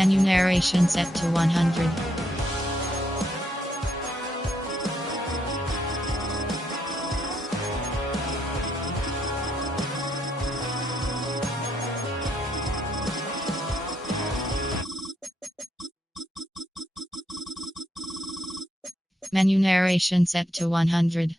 Menu narration set to 100. Menu narration set to 100.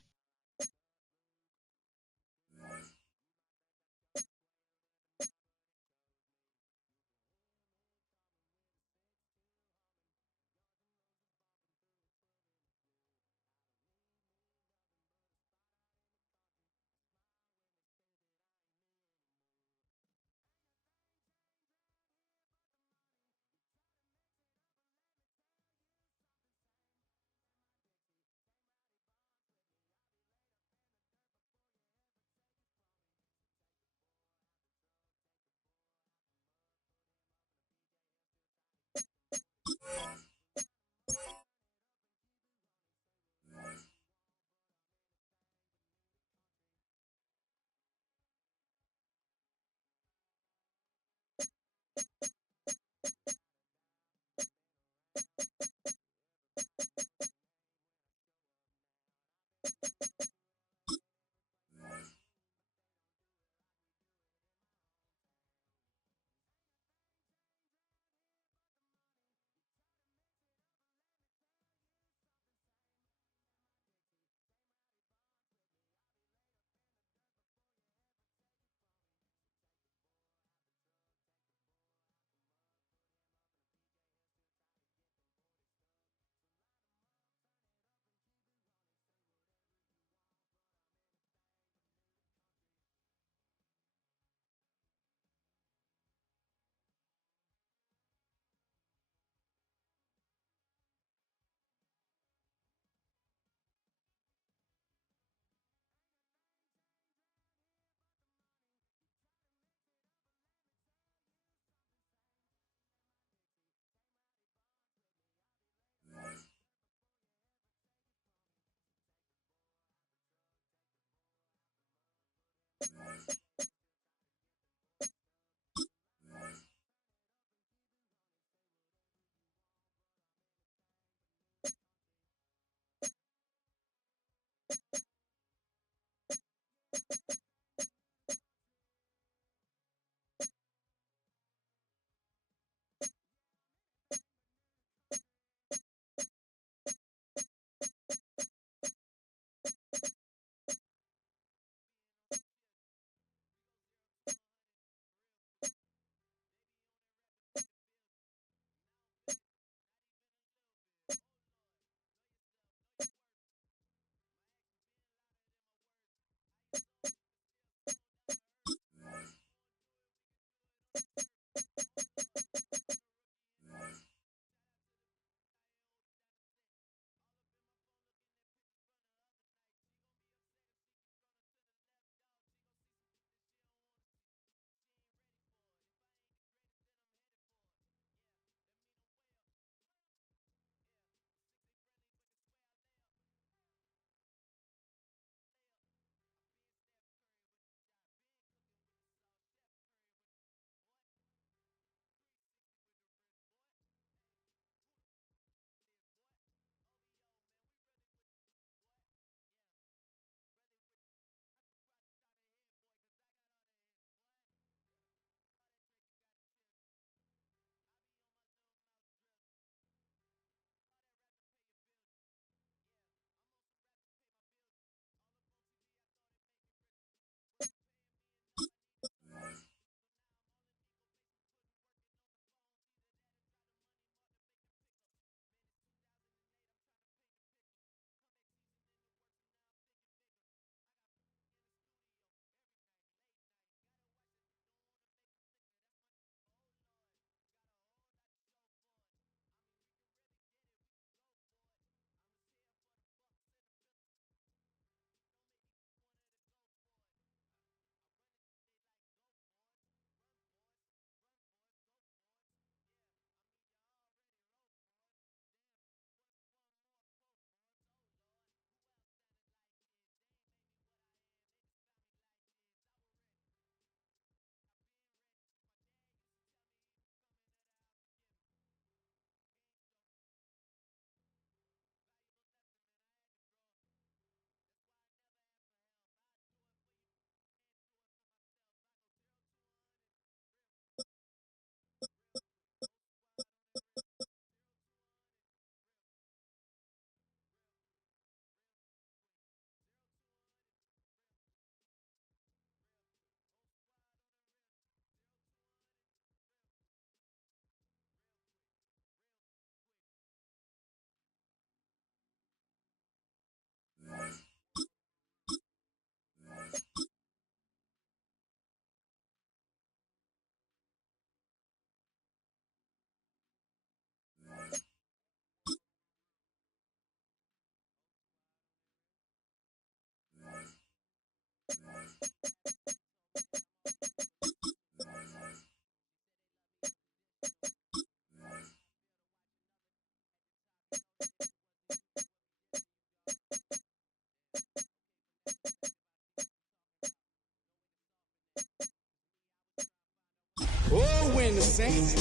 saints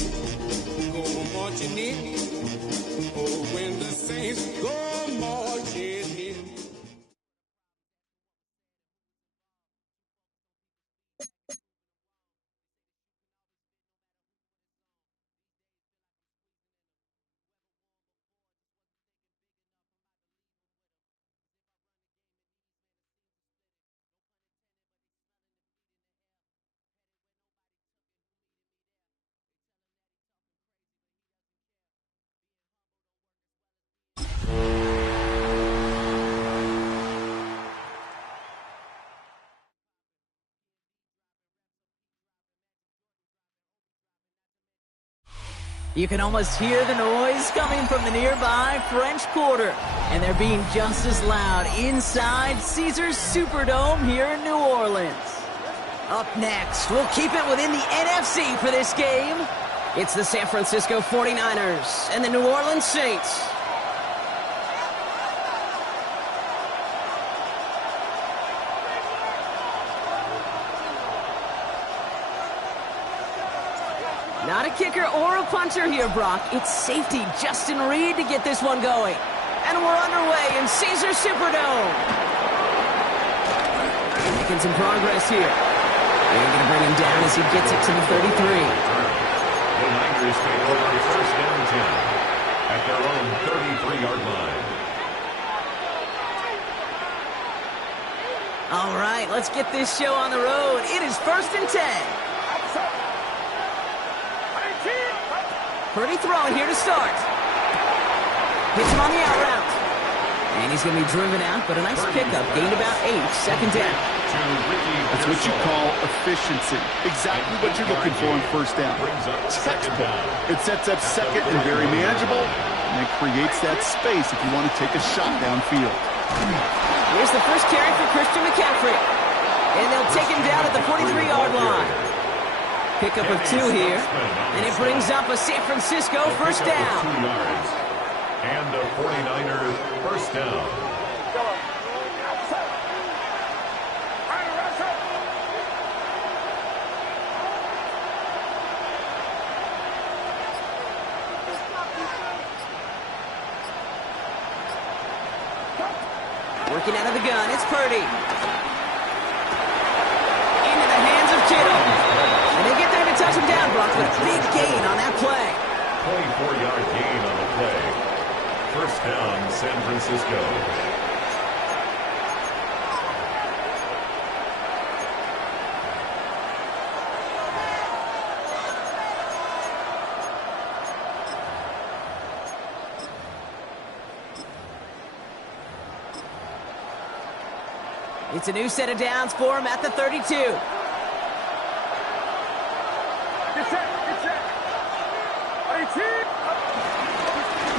go marching in, oh, when the saints go marching in. You can almost hear the noise coming from the nearby French Quarter. And they're being just as loud inside Caesars Superdome here in New Orleans. Up next, we'll keep it within the NFC for this game. It's the San Francisco 49ers and the New Orleans Saints. Not a kicker or a puncher here, Brock. It's safety Justin Reed to get this one going. And we're underway in Caesars Superdome. Making some progress here. They're going to bring him down as he gets it to the 33. The Niners take over first down 10 at their own 33-yard line. All right, let's get this show on the road. It is first and 10. Purdy throwing here to start. Hits him on the out route. And he's going to be driven out, but a nice pickup. Gained about 8. Second down. That's what you call efficiency. Exactly what you're looking for in first down. Textbook. It sets up second and very manageable, and it creates that space if you want to take a shot downfield. Here's the first carry for Christian McCaffrey. And they'll take him down at the 43-yard line. Pickup of 2 here, and it brings up a San Francisco first down. 2 yards. And the 49ers first down. Working out of the gun, it's Purdy. Into the hands of Kittle. And they get there to touch him down, Brock, with a big gain on that play. 24-yard gain on the play. First down, San Francisco. It's a new set of downs for him at the 32.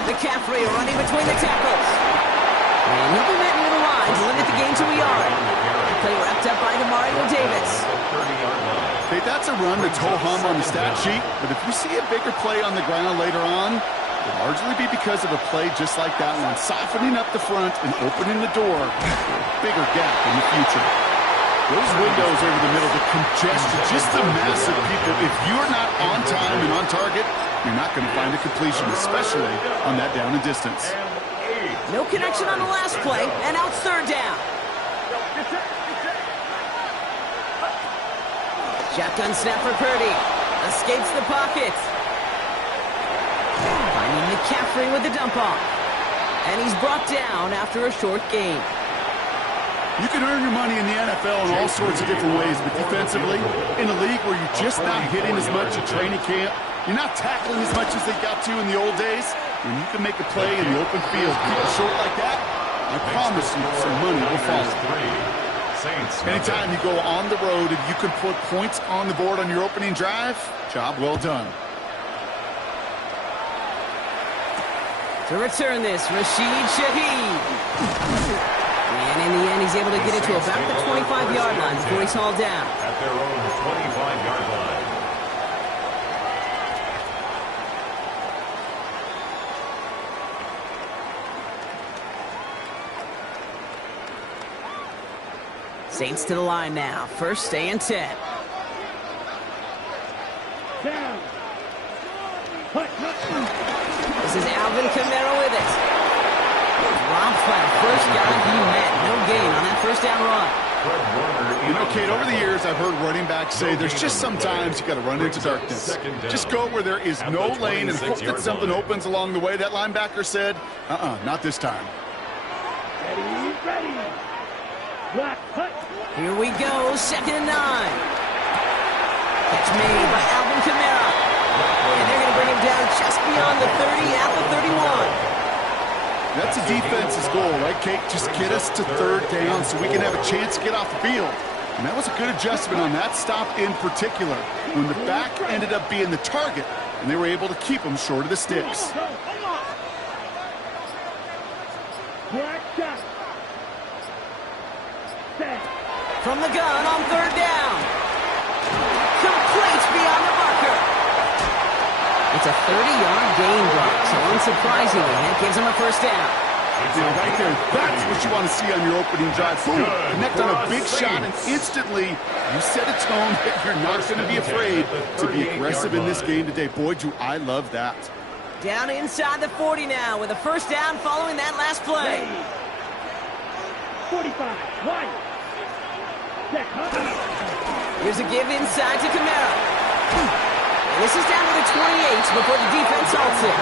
McCaffrey running between the tackles. And he'll be met near the line to limit the gain to a yard. Play wrapped up by Demario Davis. Okay, that's a run that's ho-hum on the stat sheet, but if you see a bigger play on the ground later on, it'll largely be because of a play just like that one, softening up the front and opening the door for a bigger gap in the future. Those windows over the middle, the congestion, just the mass of people. If you're not on time and on target, you're not going to find a completion, especially on that down and distance. No connection on the last play, and out third down. Shotgun snap for Purdy. Escapes the pocket. Finding McCaffrey with the dump off. And he's brought down after a short gain. You can earn your money in the NFL in all sorts of different ways, but defensively, in a league where you're just not hitting as much at training camp, you're not tackling as much as they got to in the old days, when you can make a play in the open field, keep it short like that, I promise you some money will follow. Anytime you go on the road and you can put points on the board on your opening drive, job well done. To return this, Rashid Shaheed. And in the end, he's able to get it to about the 25-yard line before he's hauled down. At their own 25-yard line. Saints to the line now. First and 10. Alvin Kamara with it. Dropped by the first guy he met. No gain on that first down run. You know, Kate, over the years, I've heard running backs say there's just sometimes you got to run into darkness. Just go where there is no lane and hope that something opens along the way. That linebacker said, not this time. Ready. Black hut. Here we go, 2nd and 9. Catch made by Alvin Kamara. And they're going to bring him down just beyond the 30 at the 31. That's a defense's goal, right, Kate? Just get us to 3rd down so we can have a chance to get off the field. And that was a good adjustment on that stop in particular, when the back ended up being the target, and they were able to keep him short of the sticks. Black shot. Set. From the gun on 3rd down. Complete beyond the marker. It's a 30-yard gain block, so unsurprisingly, that gives him a first down. Yeah, right there, that's what you want to see on your opening drive. Boom, connect on a big shot, and instantly you set a tone that you're not going to be afraid to be aggressive in this game today. Boy, do I love that. Down inside the 40 now with a first down following that last play. 45. One. Set. Here's a give inside to Kamara. And this is down to the 28 before the defense halts it.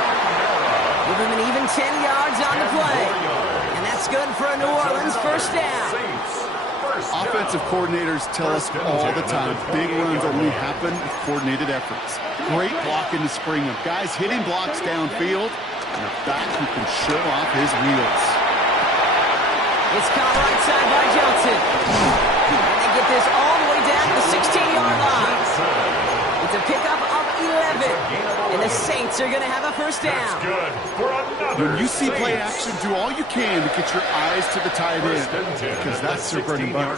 Give him an even 10 yards on the play. And that's good for a New Orleans first down. Offensive coordinators tell us all the time, big runs only happen with coordinated efforts. Great blocking to spring them. Guys hitting blocks downfield, and a back who can show off his wheels. It's caught right side by Johnson. And they get this all the way down to the 16-yard line. It's a pickup of 11. And the Saints are going to have a first down. When you see play action, do all you can to get your eyes to the tight end, because that's their bread and butter.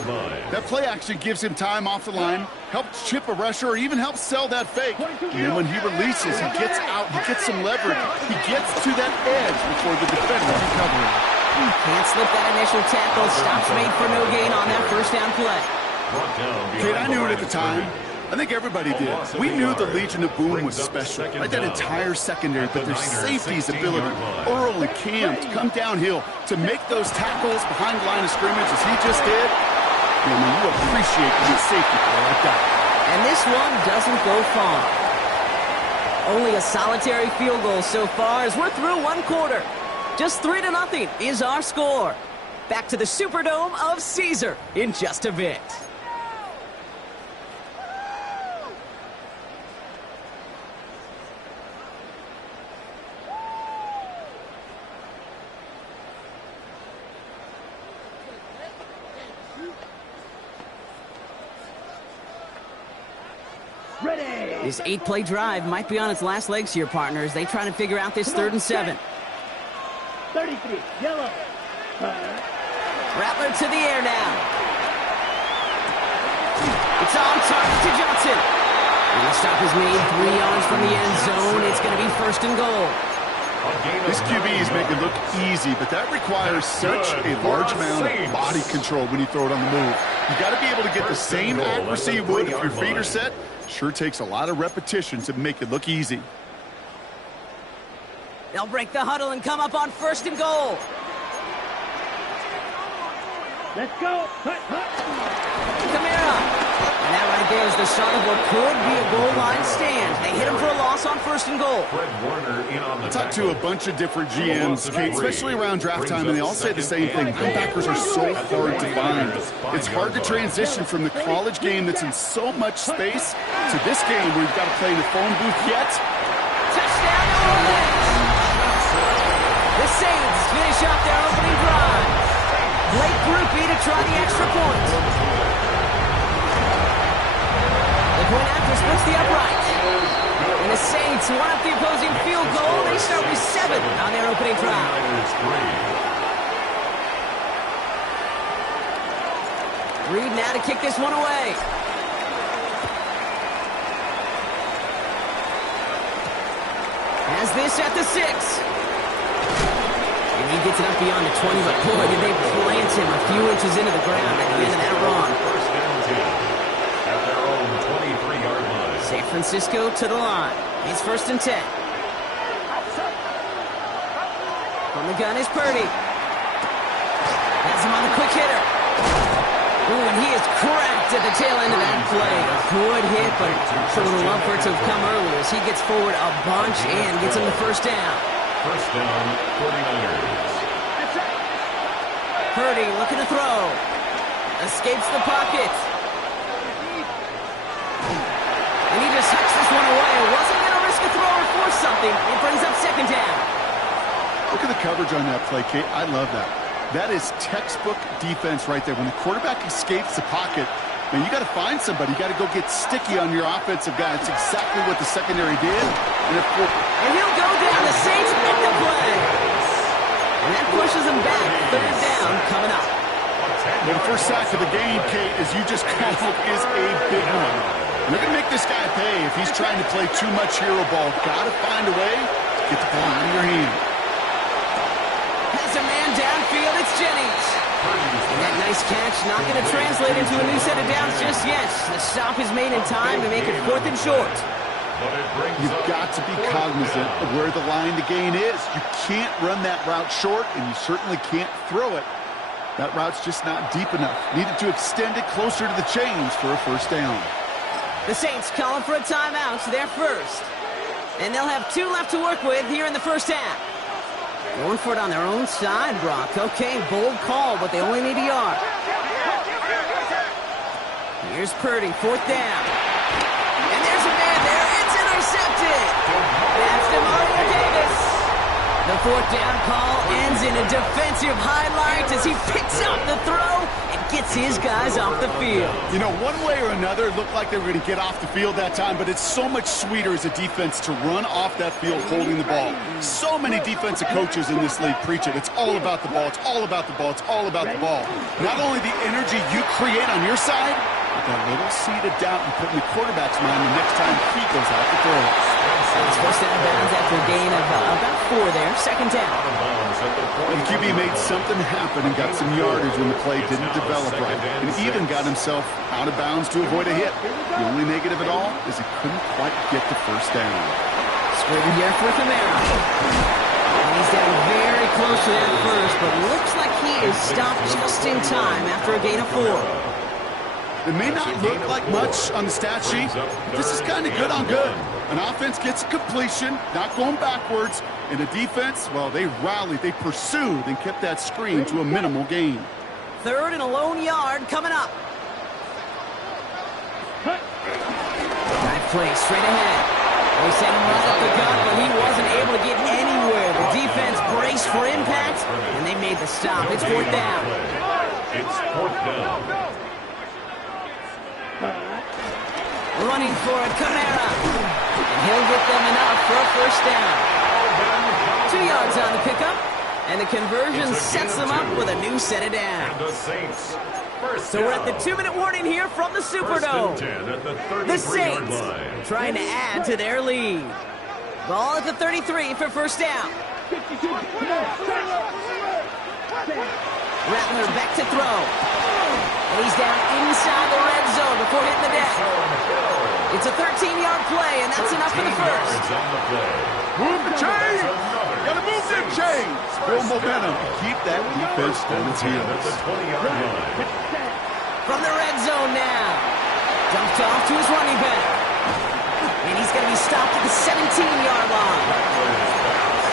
That play action gives him time off the line, helps chip a rusher, or even helps sell that fake. And then when he releases, he gets out, he gets some leverage. He gets to that edge before the defender recovering. Can't slip that initial tackle. Stops made for no gain on that first down play. Kate, I knew it at the time. I think everybody did. We knew the Legion of Boom was special, like that entire secondary, but their safety's ability, Earl and Cam, to come downhill, to make those tackles behind the line of scrimmage as he just did, I mean, you appreciate the safety play like that. And this one doesn't go far. Only a solitary field goal so far as we're through one quarter. Just 3-0 is our score. Back to the Superdome of Caesar in just a bit. Ready. This 8-play drive might be on its last legs here, partners. They try to figure out this 3rd and 7. 33. Yellow. Rattler to the air now. It's on target to Johnson. And the stop is made 3 yards from the end zone. It's going to be 1st and goal. This QB is making it look easy, but that requires such a large amount of body control when you throw it on the move. You got to be able to get the same accuracy you would if your feet are set. Sure takes a lot of repetition to make it look easy. They'll break the huddle and come up on 1st and goal. Let's go. Kamara. And that right there is the start of what could be a goal line stand. They hit him for a loss on 1st and goal. I talked to a bunch of different GMs, Kate, especially around draft time, and they all say the same thing. Linebackers are so hard to find. It's hard to transition from the college game that's in so much space to this game where you've got to play in the phone booth yet. Touchdown, New Orleans! The Saints finish up their opening drive. Blake Groupie to try the extra point. The point after splits the upright. And the Saints one up the opposing field goal. They start with 7 on their opening drive. Reed now to kick this one away. Has this at the 6. And he gets it up beyond the 20, but boy, did they plant him a few inches into the ground at the end of that run. At their own 23-yard line. San Francisco to the line. It's 1st and 10. From the gun is Purdy. Has him on the quick hitter. Ooh, and he is cracked at the tail end of that play. A good hit, but sure would love for it to have come earlier as he gets forward a bunch and gets him the first down. First down, 49ers. Purdy looking to throw. Escapes the pocket. And he just hucks this one away. Wasn't going to risk a throw or force something. It brings up second down. Look at the coverage on that play, Kate. I love that. That is textbook defense right there. When the quarterback escapes the pocket, man, you got to find somebody. You got to go get sticky on your offensive guy. It's exactly what the secondary did. And he'll go down. The Saints make the play. And that pushes him back. Third down coming up. The first sack of the game, Kate, as you just called, is a big one. And they're going to make this guy pay if he's trying to play too much hero ball. Got to find a way to get the ball out of your hand. Has a man downfield. It's Jennings. And that nice catch not going to translate into a new set of downs just yet. The stop is made in time to make it 4th and short. You've got to be cognizant of where the line to gain is. You can't run that route short, and you certainly can't throw it. That route's just not deep enough. Needed to extend it closer to the chains for a first down. The Saints calling for a timeout. They're first. And they'll have 2 left to work with here in the first half. Going for it on their own side, Brock. Okay, bold call, but they only need a yard. Here's Purdy, 4th down. And there's a man there. It's intercepted. That's DeMario Davis. The 4th down call ends in a defensive highlight as he picks up the throw and gets his guys off the field. You know, one way or another, it looked like they were going to get off the field that time, but it's so much sweeter as a defense to run off that field holding the ball. So many defensive coaches in this league preach it. It's all about the ball. It's all about the ball. It's all about the ball. Not only the energy you create on your side, but that little seed of doubt you put in the quarterback's mind the next time he goes out to throw it. It's first out of bounds after a gain of about 4 there. Second down. Well, the QB made something happen and got some yardage when the play didn't develop right. And even got himself out of bounds to avoid a hit. The only negative at all is he couldn't quite get the first down. Screen here for Camara. And he's down very close to that first, but looks like he is stopped just in time after a gain of 4. It may not look like much on the stat sheet, but this is kind of good on good. An offense gets a completion, not going backwards, and a defense, well, they rallied, they pursued, and kept that screen to a minimal gain. 3rd and a lone yard coming up. Right play straight ahead. They sent him right up the gut, but he wasn't able to get anywhere. The defense braced for impact, and they made the stop. It's 4th down. It's 4th down. Running for it, Camara. And he'll get them enough for a first down. 2 yards on the pickup. And the conversion sets them up with a new set of downs. So we're at the 2-minute warning here from the Superdome. The Saints trying to add to their lead. Ball at the 33 for first down. Rattler back to throw. And he's down inside the red zone before hitting the deck. It's a 13-yard play, and that's enough for the first. Move the chains! Gotta move them chains! Build momentum. Keep that defense on its heels. From the red zone now. Dumped off to his running back. And he's going to be stopped at the 17-yard line.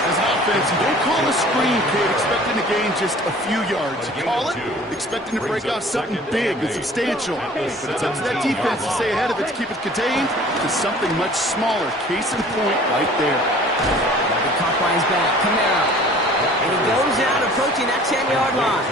As an offense, you don't call a screen, kid, expecting to gain just a few yards. You call it expecting to break off something big and substantial. But it's up to that defense to stay ahead of it, to keep it contained to something much smaller. Case in point right there. The caught by his back. Camara. And he goes out approaching that 10-yard line.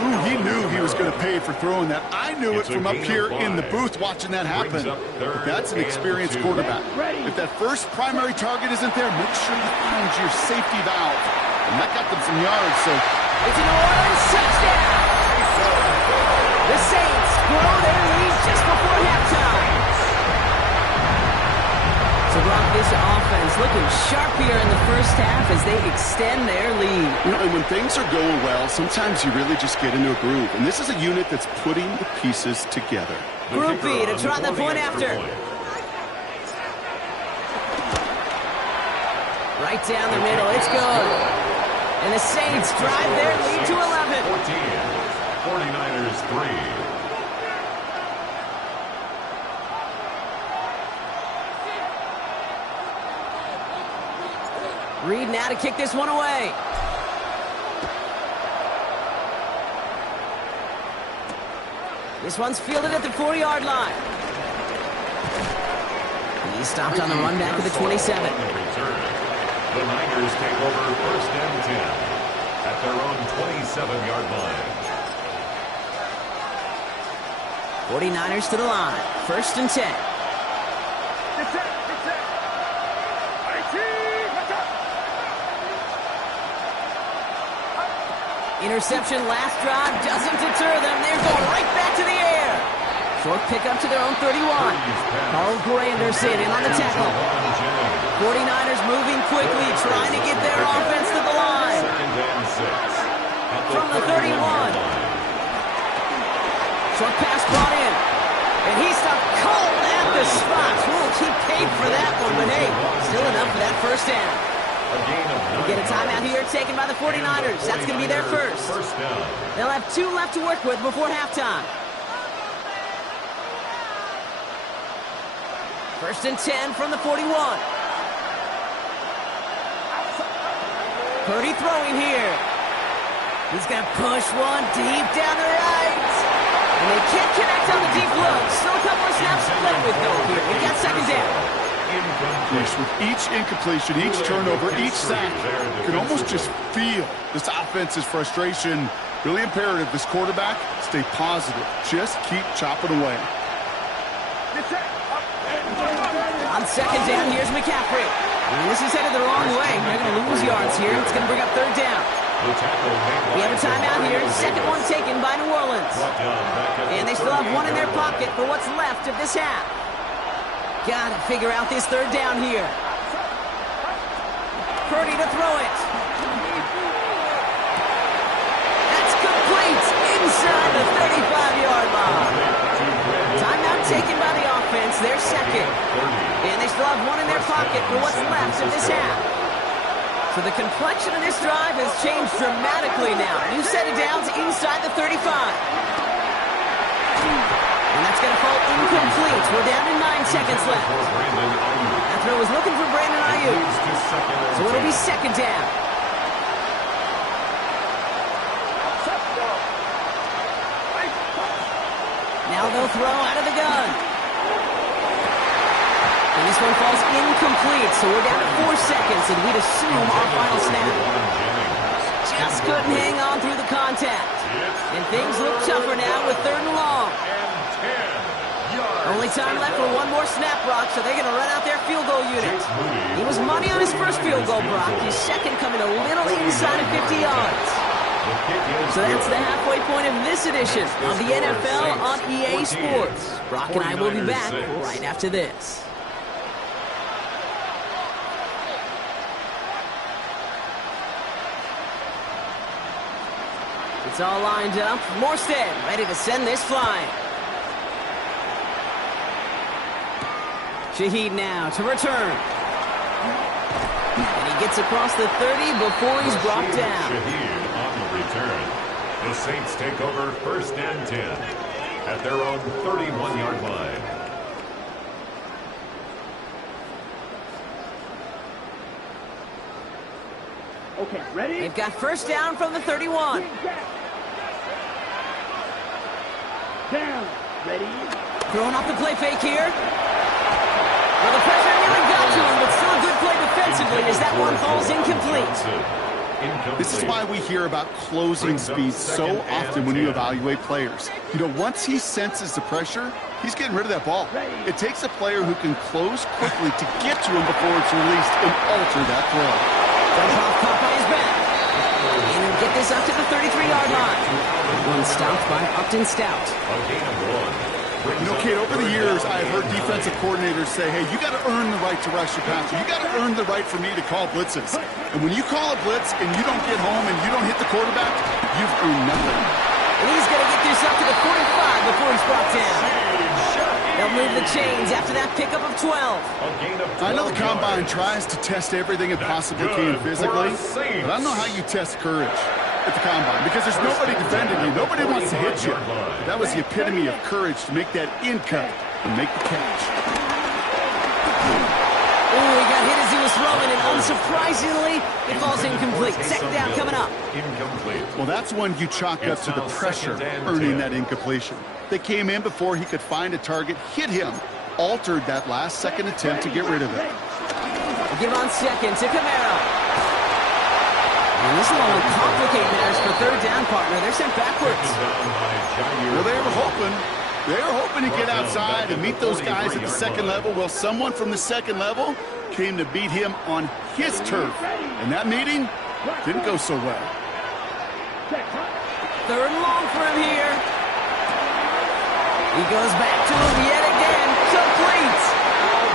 Ooh, he knew he was going to pay for throwing that. I knew it from up here in the booth watching that happen. But that's an experienced quarterback. If that first primary target isn't there, make sure you find your safety valve. And that got them some yards, so... It's a New Orleans touchdown! The Saints grow their lead just before halftime. So, Brock, this offense looking sharp here in the first half as they extend their lead. You know, and when things are going well, sometimes you really just get into a groove. And this is a unit that's putting the pieces together. Group B to try the point after. Right down the middle. It's good. And the Saints drive their lead to 11. 14. 49ers 3. Reed now to kick this one away. This one's fielded at the 40-yard line. He's stopped on the run back of the 27. The Niners take over 1st and 10 at their own 27-yard line. 49ers to the line. 1st and 10. Interception last drive doesn't deter them. They're going right back to the air. Short pickup to their own 31. Carl Granderson in on the tackle. 49ers moving quickly, trying to get their offense to the line. 2nd and 6. From the 31. Short pass brought in. And he stopped cold at the spot. We'll keep paid for that one, but hey, still enough for that 1st down. We get a timeout here taken by the 49ers. That's going to be their first. They'll have 2 left to work with before halftime. 1st and 10 from the 41. Purdy throwing here. He's going to push one deep down the right. And they can't connect on the deep look. Still a couple of snaps to play with, though, here. We got 2nd down. Yes, with each incompletion, each turnover, each sack, you can almost just feel this offense's frustration. Really imperative this quarterback stay positive. Just keep chopping away. On 2nd down, here's McCaffrey. And this is headed the wrong way. They're going to lose yards here. It's going to bring up 3rd down. We have a timeout here. 2nd one taken by New Orleans. And they still have 1 in their pocket for what's left of this half. Got to figure out this 3rd down here. Purdy to throw it. That's complete inside the 35-yard line. Timeout taken by the offense. They're 2nd. And they still have 1 in their pocket for what's left of this half. So the complexion of this drive has changed dramatically now. New set of downs inside the 35. And that's going to fall incomplete. We're down to 9 seconds left. That throw was looking for Brandon Ayuk. So it'll be 2nd down. Now they'll throw out of the gun. And this one falls incomplete. So we're down to 4 seconds, and we'd assume our final snap. Just couldn't hang on through the contact. And things look tougher now with 3rd and long. Only time left for 1 more snap, Brock, so they're going to run out their field goal unit. He was money on his first field goal, Brock. His 2nd coming a little inside of 50 yards. So that's the halfway point of this edition of the NFL on EA Sports. Brock and I will be back right after this. It's all lined up. Morstead ready to send this flying. Shaheed now to return. And he gets across the 30 before he's brought down. Shaheed on the return. The Saints take over 1st and 10 at their own 31-yard line. Okay, ready? They've got 1st down from the 31. Down. Ready? Throwing off the play fake here. Well, the pressure nearly got to him, but still a good play defensively as that one falls incomplete. This is why we hear about closing speed so often when you evaluate players. You know, once he senses the pressure, he's getting rid of that ball. It takes a player who can close quickly to get to him before it's released and alter that throw. Dunhoff caught by his back. And he'll get this up to the 33-yard line. One stopped by Upton Stout. A gain of 1. You know, Kate, over the years, I've heard defensive coordinators say, hey, you got to earn the right to rush your passer. You got to earn the right for me to call blitzes. And when you call a blitz and you don't get home and you don't hit the quarterback, you've earned nothing. And he's going to get this up to the 45 before he's brought down. They'll They'll move the chains after that pickup of 12. A gain of 12 I know the Combine yards. tries to test everything it possibly can physically, but I don't know how you test courage at the Combine because there's nobody defending you. Nobody wants to hit you. But that was the epitome of courage to make that in cut and make the catch. Ooh, he got hit as he was throwing, and unsurprisingly, it falls incomplete. Second down coming up. Incomplete. Well, that's one you chalk up to the pressure earning that incompletion. They came in before he could find a target, hit him, altered that last second attempt to get rid of it. Give on second to Camaro. And this will only complicate matters for third down, partner. They're sent backwards. Well, they were hoping. They were hoping to get outside and meet those guys at the second level. Well, someone from the second level came to beat him on his turf. And that meeting didn't go so well. Third and long for him here. He goes back to him yet again. Complete.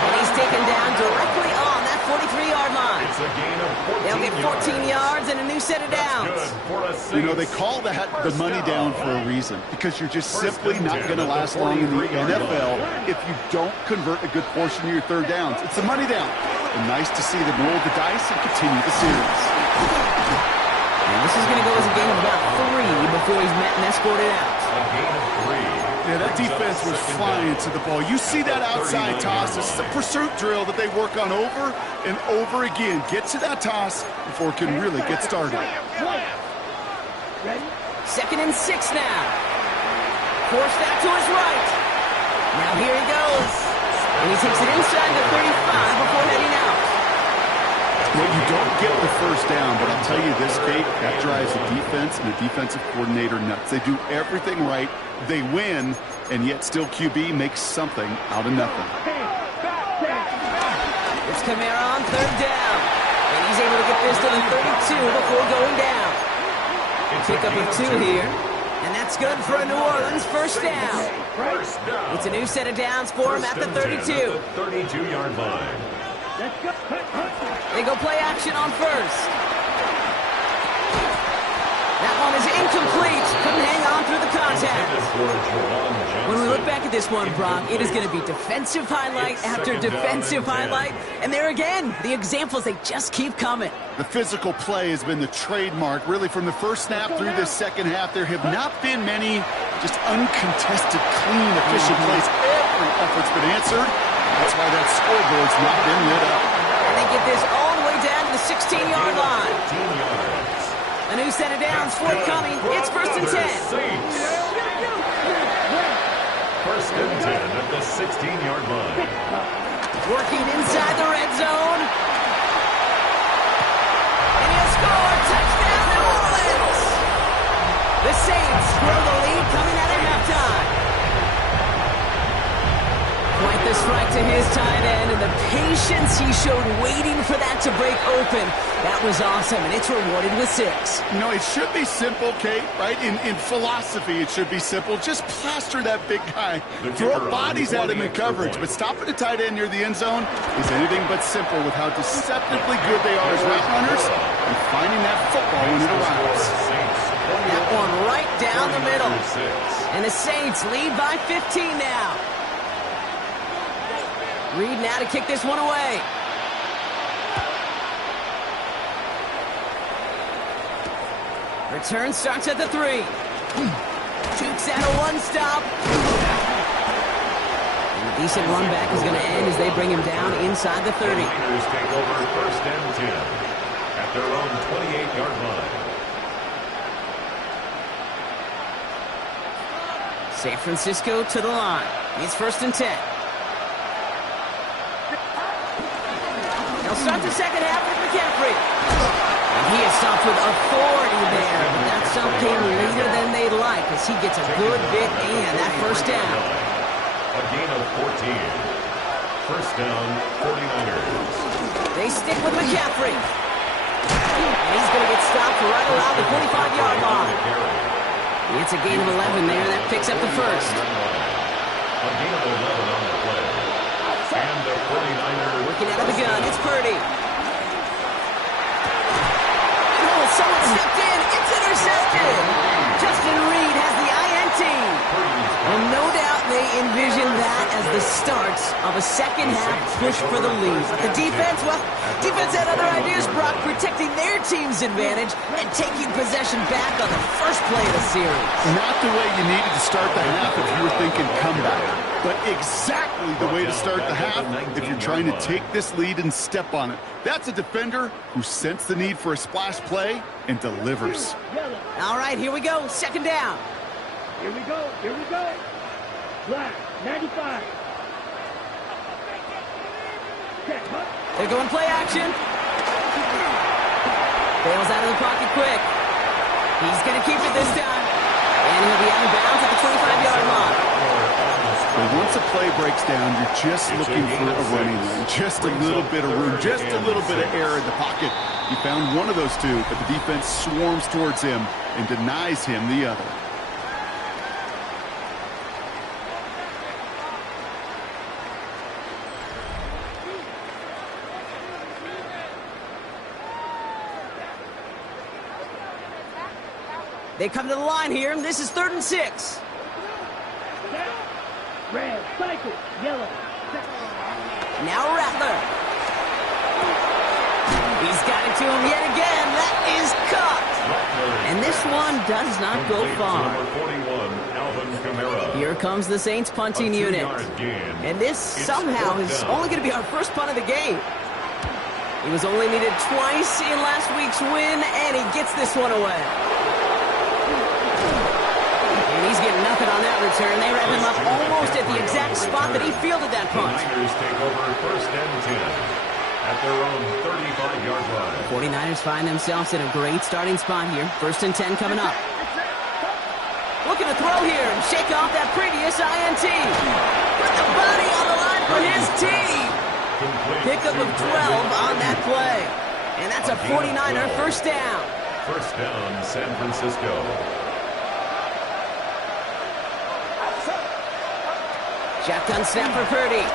And he's taken down directly on that 43-yard line. It's a gain of 14 They'll get 14 yards and a new set of downs. You know, they call that the money down for a reason because you're just simply not going to last long in the NFL if you don't convert a good portion of your third downs. It's the money down. And nice to see them roll the dice and continue the series. And this is going to go as a game of about 3 before he's met and escorted out. A gain of 3. Yeah, that defense was flying to the ball. You see that outside toss. This is a pursuit drill that they work on over and over again. Get to that toss before it can really get started. Second and 6 now. Forced out to his right. Now here he goes. And he takes it inside the 35 before heading out. Well, you don't get the first down, but I'll tell you this, Kate, that drives the defense and the defensive coordinator nuts. They do everything right. They win, and yet still QB makes something out of nothing. It's Camara on third down. And he's able to get this to the 32 before going down. Pickup of 2 here. And that's good for a New Orleans first down. It's a new set of downs for him at the 32. 32-yard line. They go play action on first. That one is incomplete. Couldn't hang on through the contact. When we look back at this one, Brock, it is going to be defensive highlight after defensive highlight. And there again, the examples, they just keep coming. The physical play has been the trademark, really, from the first snap through this second half. There have not been many just uncontested, clean, efficient plays. Every effort's been answered. That's why that scoreboard's not been lit up. And they get this all the way down to the 16-yard line. A new set of downs forthcoming. It's first and 10. First and 10 at the 16-yard line. Working inside the red zone. And he'll score. Touchdown, New Orleans. The Saints grow the lead coming out of halftime. Quite the strike to his tight end, and the patience he showed waiting for that to break open. That was awesome, and it's rewarded with 6. You know, it should be simple, Kate, right? In philosophy, it should be simple. Just plaster that big guy. Throw bodies at him in coverage, but stopping a tight end near the end zone is anything but simple with how deceptively good they are as route runners and finding that football when it arrives. That one right down the middle. And the Saints lead by 15 now. Reed now to kick this one away. Return starts at the 3. Jukes out a one-stop. And a decent run back is going to end as they bring him down inside the 30. The Niners take over first and 10 at their own 28-yard line. San Francisco to the line. It's first and 10. They'll start the second half with McCaffrey. And he is stopped with authority there, but that stop came later than they'd like as he gets a good bit and that first down. A gain of 14. First down, 49ers. They stick with McCaffrey. And he's going to get stopped right around the 45-yard line. It's a gain of 11 there. That picks up the first. A gain of 11 on the play. And the 49ers. Working out of the gun. It's Purdy. Oh, someone stepped in. It's intercepted. Justin Reed has the INT. Well, no doubt they envision that as the start of a second-half push for the lead. But the defense, well, defense had other ideas, Brock, protecting their team's advantage and taking possession back on the first play of the series. Not the way you needed to start the half if you were thinking comeback, but exactly the way to start the half if you're trying to take this lead and step on it. That's a defender who sensed the need for a splash play and delivers. All right, here we go. Second down. Here we go. Here we go. Black, 95. They're going play action. Bails out of the pocket quick. He's going to keep it this time. And he'll be out of bounds at the 25-yard line. Well, once a play breaks down, you're just looking for a running lane. Just a little bit of room, just a little bit of air in the pocket. He found one of those two, but the defense swarms towards him and denies him the other. They come to the line here, and this is 3rd and 6. Red, cycle, yellow. Now Rattler. He's got it to him yet again. That is caught. And this one does not go far. Here comes the Saints punting unit. And this somehow is only going to be our first punt of the game. He was only needed twice in last week's win, and he gets this one away. He's getting nothing on that return. They wrap him up almost at the exact spot that he fielded that punt. The 49ers take over 1st and 10 at their own 35-yard line. 49ers find themselves in a great starting spot here. 1st and 10 coming up. Looking to throw here and shake off that previous INT. Put the body on the line for his team. Pickup of 12 on that play. And that's a 49er first down. First down, San Francisco. Shotgun snap for Purdy.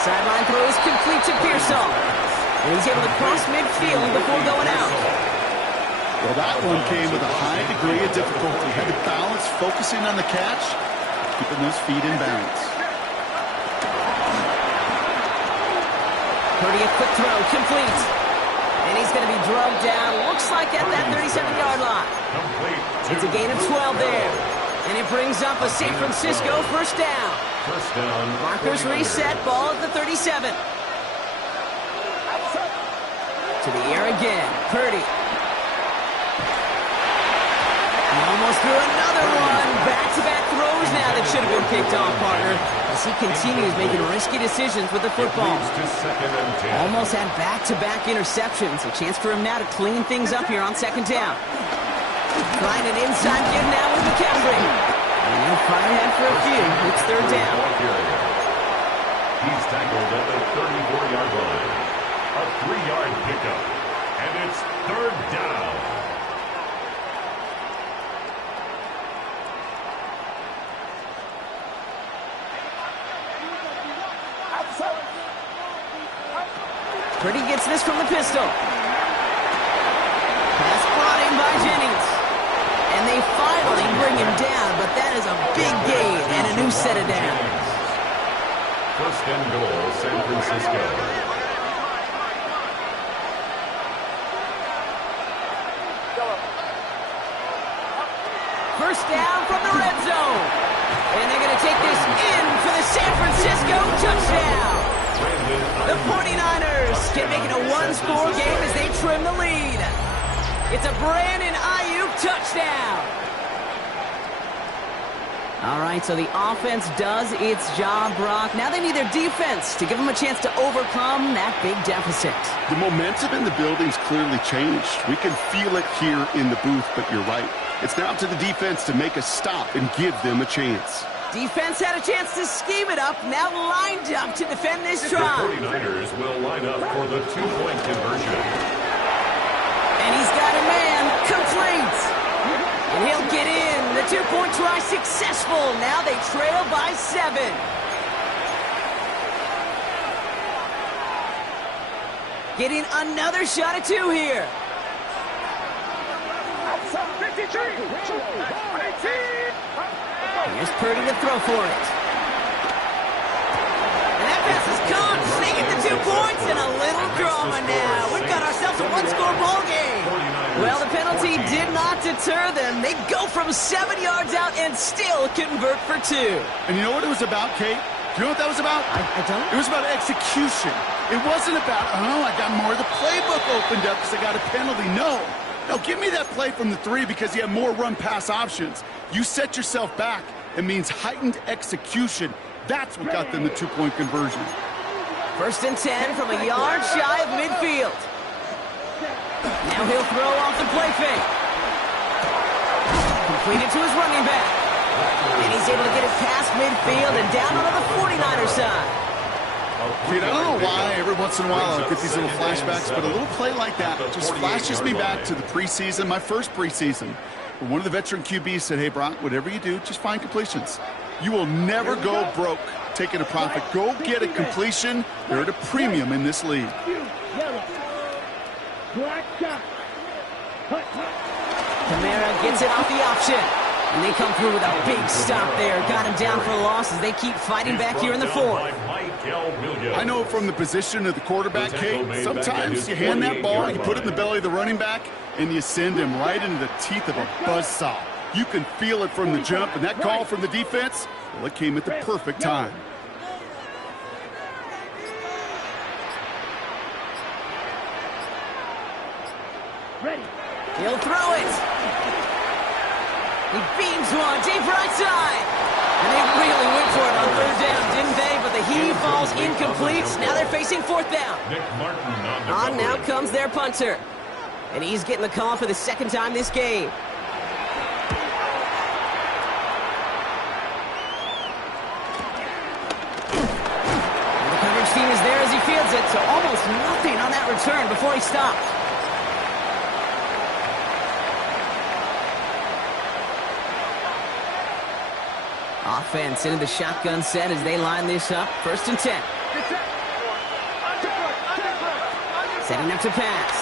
Sideline throws complete to Pearsall. And he's able to cross midfield before going out. Well, that one came with a high degree of difficulty. Had to balance focusing on the catch, keeping those feet in balance. Purdy a quick throw, complete. And he's going to be drugged down, looks like at that 37-yard line. It's a gain of 12 there. And it brings up a San Francisco first down. First down. Markers reset, ball at the 37. To the air again, Purdy. He almost threw another one. Back-to-back throws now that should have been picked off, partner. As he continues making risky decisions with the football. Almost had back-to-back interceptions. A chance for him now to clean things up here on 2nd down. Trying an inside give now with McCaffrey. And he'll fire ahead for a few. It's 3rd down. He's tackled at the 34-yard line. A 3-yard pickup. And it's 3rd down. Purdy gets this from the pistol. Pass brought in by Jennings. And they finally bring him down, but that is a big gain and a new set of downs. First and goal, San Francisco. First down from the red zone. And they're going to take this in for the San Francisco touchdown. The 49ers can make it a one-score game as they trim the lead. It's a Brandon Ayuk touchdown. All right, so the offense does its job, Brock. Now they need their defense to give them a chance to overcome that big deficit. The momentum in the building's clearly changed. We can feel it here in the booth, but you're right. It's now to the defense to make a stop and give them a chance. Defense had a chance to scheme it up, now lined up to defend this drive. The 49ers will line up for the 2-point conversion. And he's got a man, complete. And he'll get in. The 2-point try successful. Now they trail by 7. Getting another shot at 2 here. Here's Purdy to throw for it. And that pass is caught. They get the 2 points and a little drama now. We've got ourselves a one-score ball game. Well, the penalty did not deter them. They go from 7 yards out and still convert for 2. And you know what it was about, Kate? Do you know what that was about? I don't. It was about execution. It wasn't about, oh, I got more of the playbook opened up because I got a penalty. No, give me that play from the 3 because you have more run-pass options. You set yourself back. It means heightened execution. That's what got them the 2-point conversion. 1st and 10 from a yard shy of midfield. Now he'll throw off the play fake. Completed to his running back. And he's able to get it past midfield and down onto the 49er side. Dude, I don't know why every once in a while I get these little flashbacks, but a little play like that just flashes me back to the preseason, my first preseason. Where one of the veteran QBs said, hey, Brock, whatever you do, just find completions. You will never go broke taking a profit. Go get a completion. They're at a premium in this league. Kamara gets it off the option. And they come through with a big stop there. Got him down for a loss as they keep fighting back here in the 4th. I know from the position of the quarterback, Kate, sometimes you hand that ball, you put it in the belly of the running back, and you send him right into the teeth of a buzzsaw. You can feel it from the jump, and that call from the defense, well, it came at the perfect time. He'll throw it. He beams one deep right side. And they really went for it on 3rd down, didn't they? But the heave falls incomplete. Now they're facing 4th down. On now comes their punter. And he's getting the call for the 2nd time this game. And the coverage team is there as he fields it, so almost nothing on that return before he stopped. Offense into the shotgun set as they line this up. 1st and 10. Setting up to pass.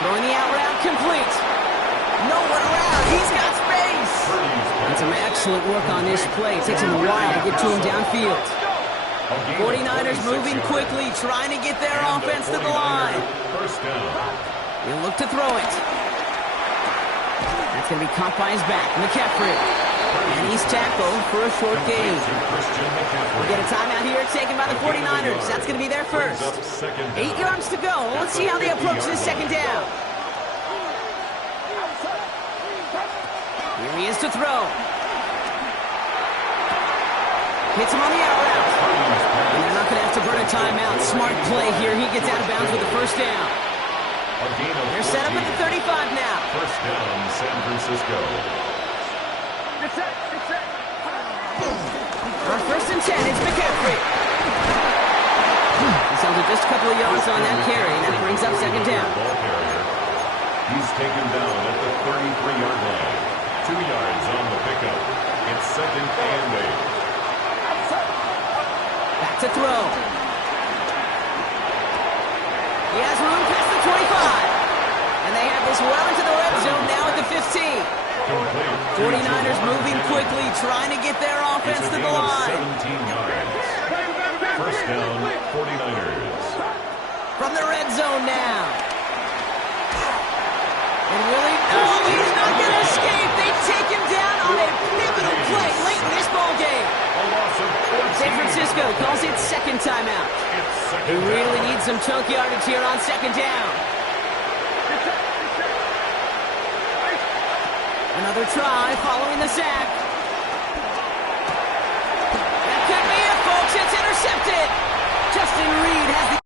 Throwing the out route complete. No one around. He's got space. And some excellent work on this play. It takes him a while to get to him downfield. 49ers moving quickly, trying to get their offense to the line. He'll look to throw it. That's going to be caught by his back. McCaffrey. And he's tackled for a short gain. We'll get a timeout here taken by the 49ers. That's going to be their first. 8 yards to go. Let's see how they approach this 2nd down. Here he is to throw. Hits him on the out route. And they're not going to have to burn a timeout. Smart play here. He gets out of bounds with the 1st down. They're set up at the 35 now. 1st down, San Francisco. On 1st and 10, it's McCaffrey. He's held it just a couple of yards on that carry, and that brings up 2nd down. He's taken down at the 33-yard line. 2 yards on the pickup. It's 2nd and 8. Back to throw. He has room past the 25. And they have this well into the red zone now at the 15. 49ers moving quickly, trying to get their offense to the line. 17 yards. 1st down, 49ers. From the red zone now. And Willie, oh, he's not going to escape. They take him down on a pivotal play late in this ball game. San Francisco calls it 2nd timeout. They really need some chunk yardage here on 2nd down. Another try following the sack. That could be it, folks. It's intercepted. Justin Reed has the